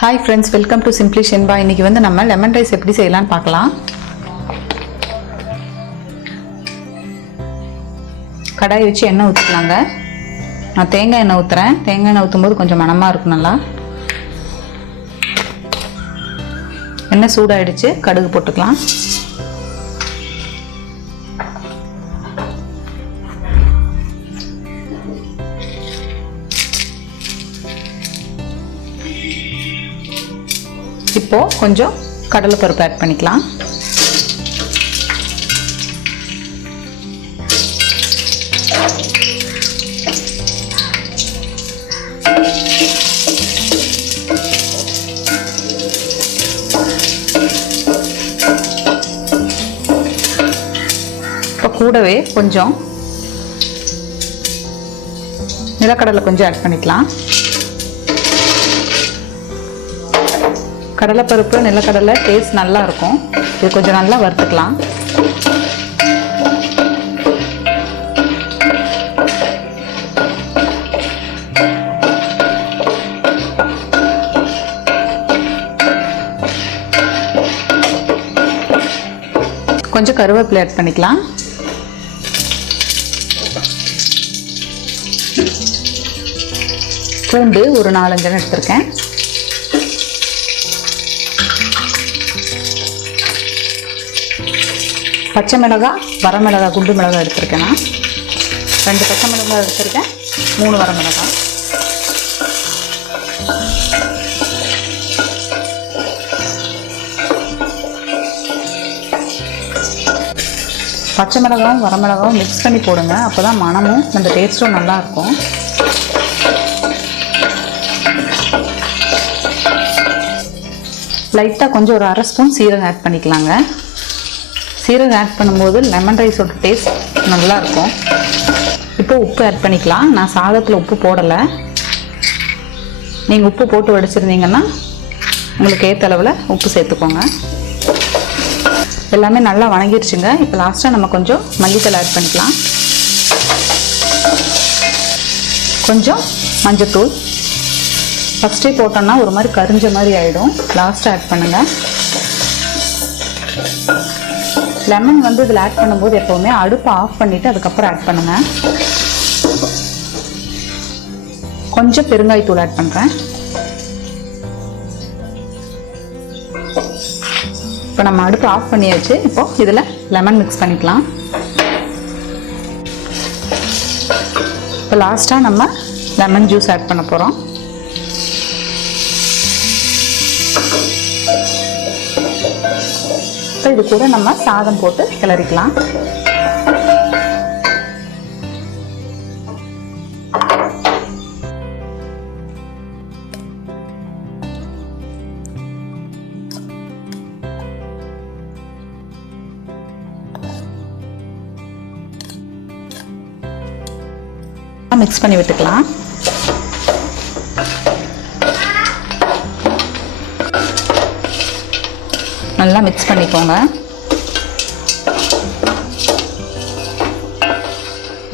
Hi friends, welcome to Simply Shenba. இன்னைக்கு வந்து நம்ம லெமன் ரைஸ் எப்படி செய்யலாம்னு பார்க்கலாம். கடாய் வச்சு எண்ணெய் ஊத்திக்கலாங்க. நான் தேங்காய் எண்ணெய் ஊத்துறேன். தேங்காய் எண்ணெய் ஊத்தும்போது கொஞ்சம் மணமா இருக்கும் நல்லா. எண்ணெய் சூடாயிடுச்சு, கடுகு போட்டுக்கலாம். இப்போ கொஞ்சம் கடலை பருப்பு ஆட் பண்ணிக்கலாம். இப்போ கூடவே கொஞ்சம் நிலக்கடலை கொஞ்சம் ஆட் பண்ணிக்கலாம். கடலைப்பருப்பு நிலக்கடலை டேஸ்ட் நல்லா இருக்கும். இது கொஞ்சம் நல்லா வறுத்துக்கலாம். கொஞ்சம் கருவேப்பிலை ஆட் பண்ணிக்கலாம். பூண்டு ஒரு 4-5 எடுத்திருக்கேன். பச்சை மிளகாய், வரமிளகாய், குண்டு மிளகாய் எடுத்திருக்கேன். நான் 2 பச்சை மிளகாய் எடுத்திருக்கேன், 3 வரமிளகாய். பச்சை மிளகாயும் வரமிளகாயும் மிக்ஸ் பண்ணி போடுங்க, அப்போ தான் மணமும் அந்த டேஸ்ட்டும் நல்லாயிருக்கும். லைட்டாக கொஞ்சம் ஒரு 1/2 ஸ்பூன் சீரகம் ஆட் பண்ணிக்கலாங்க. சீரகம் ஆட் பண்ணும்போது லெமன் ரைஸோட டேஸ்ட் நல்லாயிருக்கும். இப்போ உப்பு ஆட் பண்ணிக்கலாம். நான் சாதத்தில் உப்பு போடலை. நீங்கள் உப்பு போட்டு வடிச்சிருந்தீங்கன்னா உங்களுக்கு ஏற்ற அளவில் உப்பு சேர்த்துக்கோங்க. எல்லாமே நல்லா வணங்கிடுச்சுங்க. இப்போ லாஸ்ட்டாக நம்ம கொஞ்சம் மல்லித்தலை ஆட் பண்ணிக்கலாம். கொஞ்சம் மஞ்சத்தூள். ஃபஸ்ட்டே போட்டோம்னா ஒரு மாதிரி கரிஞ்ச மாதிரி ஆகிடும். லாஸ்ட்டாக ஆட் பண்ணுங்கள். லெமன் வந்து இதில் ஆட் பண்ணும்போது எப்போவுமே அடுப்பை ஆஃப் பண்ணிவிட்டு அதுக்கப்புறம் ஆட் பண்ணுங்கள். கொஞ்சம் பெருங்காயத்தூள் ஆட் பண்ணுறேன். இப்போ நம்ம அடுப்பு ஆஃப் பண்ணியாச்சு. இப்போது இதில் லெமன் மிக்ஸ் பண்ணிக்கலாம். இப்போ லாஸ்ட்டாக நம்ம லெமன் ஜூஸ் ஆட் பண்ண போகிறோம். இது கூட நம்ம சாதம் போட்டு கிளறிக்கலாம். மிக்ஸ் பண்ணி விட்டுக்கலாம். நல்லா மிக்ஸ் பண்ணிக்கோங்க.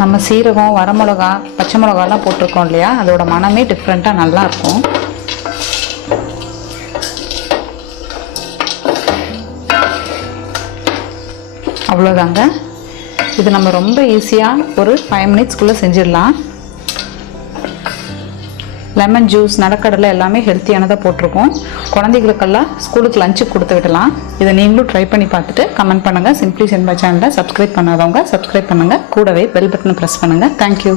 நம்ம சீரகம், வரமிளகா, பச்சை மிளகாலாம் போட்டிருக்கோம் இல்லையா, அதோட மனமே டிஃப்ரெண்ட்டாக நல்லா இருக்கும். அவ்வளோதாங்க. இது நம்ம ரொம்ப ஈஸியாக ஒரு 5 மினிட்ஸ்க்குள்ளே செஞ்சிடலாம். லெமன் ஜூஸ், நடக்கடலை எல்லாமே ஹெல்த்தியானதாக போட்டிருக்கோம். குழந்தைகளுக்கெல்லாம் ஸ்கூலுக்கு லஞ்சுக்கு கொடுத்து விடலாம். இதை நீங்களும் ட்ரை பண்ணி பார்த்துட்டு கமெண்ட் பண்ணுங்கள். சிம்பிளி ஷென்பா சேனலை சப்ஸ்கிரைப் பண்ணாதவங்க சப்ஸ்கிரைப் பண்ணுங்கள். கூடவே பெல் பட்டனை ப்ரெஸ் பண்ணுங்கள். தேங்க்யூ.